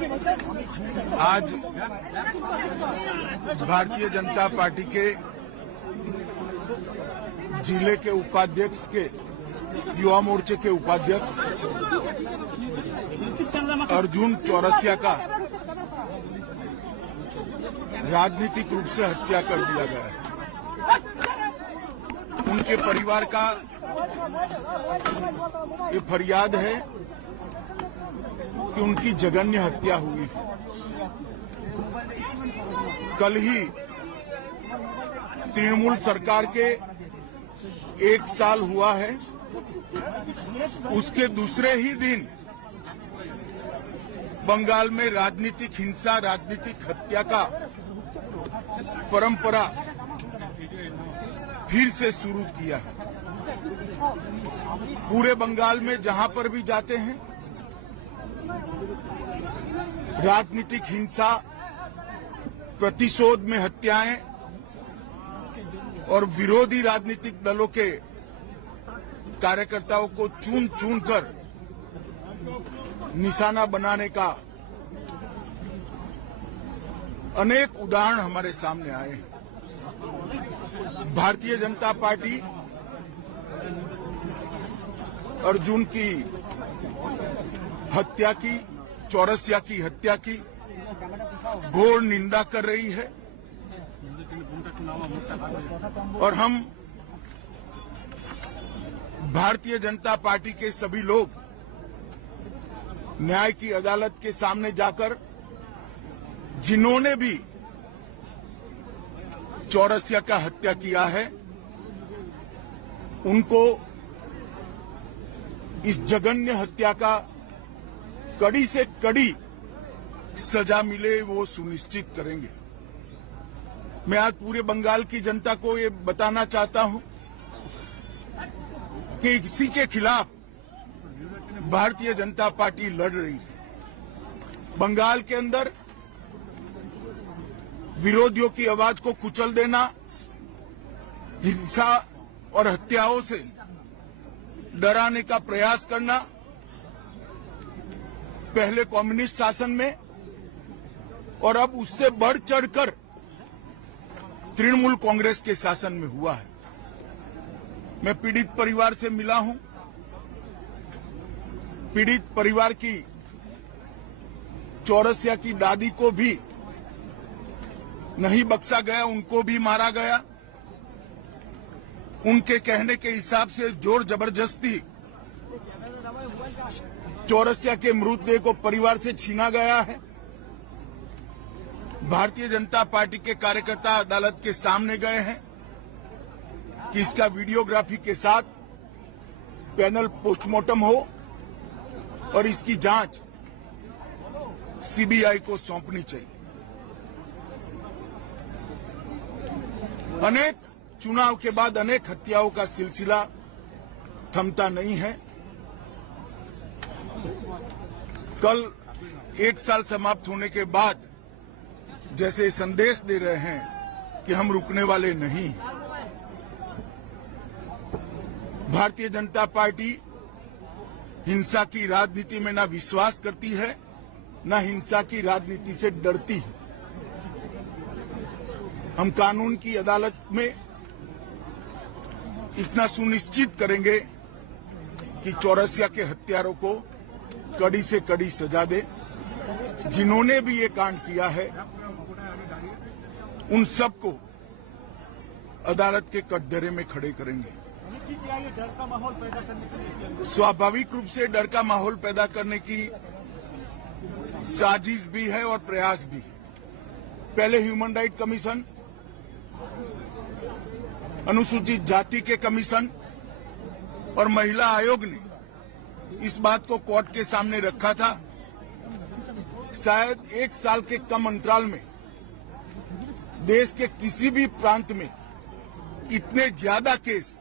आज भारतीय जनता पार्टी के जिले के उपाध्यक्ष के युवा मोर्चे के उपाध्यक्ष अर्जुन चौरसिया का राजनीतिक रूप से हत्या कर दिया गया है। उनके परिवार का ये फरियाद है कि उनकी जघन्य हत्या हुई। कल ही तृणमूल सरकार के 1 साल हुआ है, उसके दूसरे ही दिन बंगाल में राजनीतिक हिंसा, राजनीतिक हत्या का परंपरा फिर से शुरू किया है। पूरे बंगाल में जहां पर भी जाते हैं राजनीतिक हिंसा, प्रतिशोध में हत्याएं और विरोधी राजनीतिक दलों के कार्यकर्ताओं को चुन चुन कर निशाना बनाने का अनेक उदाहरण हमारे सामने आए हैं। भारतीय जनता पार्टी अर्जुन की हत्या की, चौरसिया की हत्या की घोर निंदा कर रही है और हम भारतीय जनता पार्टी के सभी लोग न्याय की अदालत के सामने जाकर जिन्होंने भी चौरसिया का हत्या किया है उनको इस जघन्य हत्या का कड़ी से कड़ी सजा मिले, वो सुनिश्चित करेंगे। मैं आज पूरे बंगाल की जनता को ये बताना चाहता हूं कि इसी के खिलाफ भारतीय जनता पार्टी लड़ रही है। बंगाल के अंदर विरोधियों की आवाज को कुचल देना, हिंसा और हत्याओं से डराने का प्रयास करना, पहले कम्युनिस्ट शासन में और अब उससे बढ़ चढ़कर तृणमूल कांग्रेस के शासन में हुआ है। मैं पीड़ित परिवार से मिला हूं। पीड़ित परिवार की चौरसिया की दादी को भी नहीं बख्शा गया, उनको भी मारा गया। उनके कहने के हिसाब से जोर जबरदस्ती चौरसिया के मृतदेह को परिवार से छीना गया है। भारतीय जनता पार्टी के कार्यकर्ता अदालत के सामने गए हैं कि इसका वीडियोग्राफी के साथ पैनल पोस्टमार्टम हो और इसकी जांच सीबीआई को सौंपनी चाहिए। अनेक चुनाव के बाद अनेक हत्याओं का सिलसिला थमता नहीं है। कल 1 साल समाप्त होने के बाद जैसे संदेश दे रहे हैं कि हम रुकने वाले नहीं। भारतीय जनता पार्टी हिंसा की राजनीति में ना विश्वास करती है, ना हिंसा की राजनीति से डरती है। हम कानून की अदालत में इतना सुनिश्चित करेंगे कि चौरसिया के हत्यारों को कड़ी से कड़ी सजा दे। जिन्होंने भी ये कांड किया है उन सबको अदालत के कटघरे में खड़े करेंगे। डर का माहौल पैदा करने के लिए स्वाभाविक रूप से डर का माहौल पैदा करने की साजिश भी है और प्रयास भी है। पहले ह्यूमन राइट कमीशन, अनुसूचित जाति के कमीशन और महिला आयोग ने इस बात को कोर्ट के सामने रखा था। शायद 1 साल के कम अंतराल में देश के किसी भी प्रांत में इतने ज्यादा केस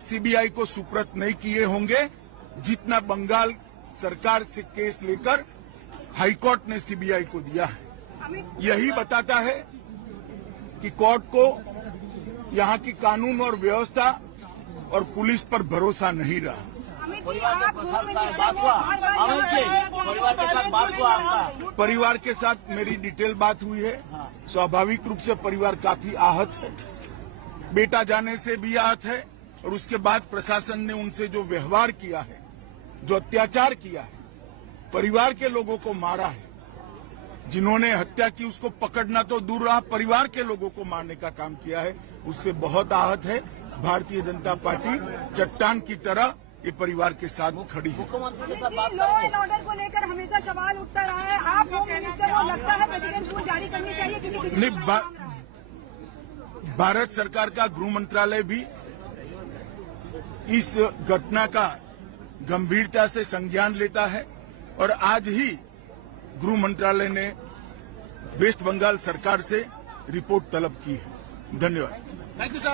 सीबीआई को सुपुर्द नहीं किए होंगे जितना बंगाल सरकार से केस लेकर हाईकोर्ट ने सीबीआई को दिया है। यही बताता है कि कोर्ट को यहाँ की कानून और व्यवस्था और पुलिस पर भरोसा नहीं रहा। परिवार के साथ बात हुआ? अमित जी, परिवार के साथ बात हुआ आपका? परिवार के साथ मेरी डिटेल बात हुई है। स्वाभाविक रूप से परिवार काफी आहत है, बेटा जाने से भी आहत है, और उसके बाद प्रशासन ने उनसे जो व्यवहार किया है, जो अत्याचार किया है, परिवार के लोगों को मारा है, जिन्होंने हत्या की उसको पकड़ना तो दूर रहा, परिवार के लोगों को मारने का काम किया है, उससे बहुत आहत है। भारतीय जनता पार्टी चट्टान की तरह ये परिवार के साथ खड़ी है। मुख्यमंत्री के साथ बात लॉ करेंगे? एंड ऑर्डर को लेकर हमेशा सवाल उठता रहा है। आप होम मिनिस्टर हो, लगता है प्रेसिडेंट रूल जारी करनी चाहिए क्योंकि बिजली नहीं, का काम रहा है। भारत सरकार का गृह मंत्रालय भी इस घटना का गंभीरता से संज्ञान लेता है, और आज ही गृह मंत्रालय ने वेस्ट बंगाल सरकार से रिपोर्ट तलब की है। धन्यवाद।